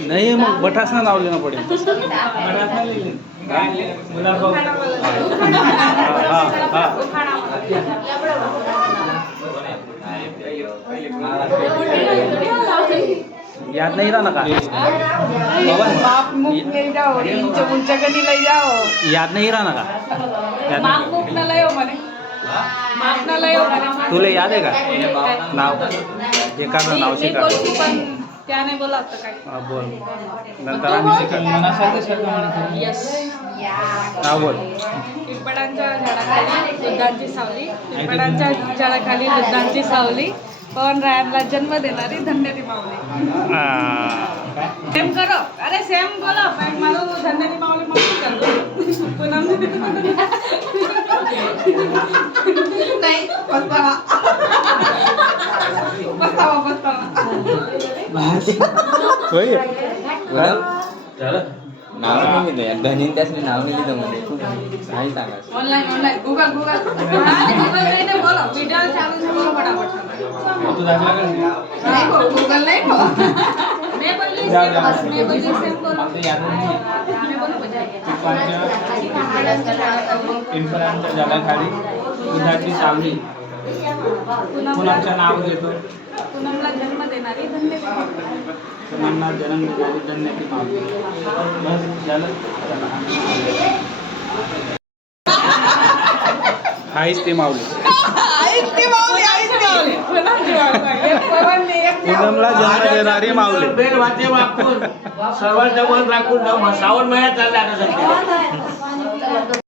नाही मग बटासना लावले ना पडेल. याद नहीं रहा ना का याद नहीं रहा ना का तुला याद आहे का नाव एखादं नाव शिका. त्याने बोला होतं काय बोल नंतर आम्ही शिका. नाव बोल. पिंपळांच्या झाडाखाली बुद्धांची सावली, पिंपळांच्या झाडाखाली बुद्धांची सावली, पवनरायांना जन्म देणारी धन्य ती माऊली. सेम करो, अरे सेम बोलो. बॅग मारो धन्य ती माऊली माऊली करतो. पुनम नाही पस्तावा पस्तावा पस्तावा. होय नाव नाही दिलं धनीन त्यासने नाव नाही दिलं मध्ये नाही सांगा. Online online Google Google Google नहीं बोलो वीडियो चालू से बोलो फटाफट. नहीं को गूगल नहीं को मैं बोली सेम बोलो. मैं बोलो पिंपळांच्या झाडाखाली दुधाची सावली पुनमचं नाव घेतो. पूनमला जन्म देणारी धन्य ती माऊली. पुनमला जन्म देणारी धन्य ती माऊली. बस झालं. आईच ते माऊली. पूनमला जन्म देणारी माऊली. बेल वाटे वाकून सर्वांच्या वर राखून श्रावण महिन्यात चालला आता सध्या.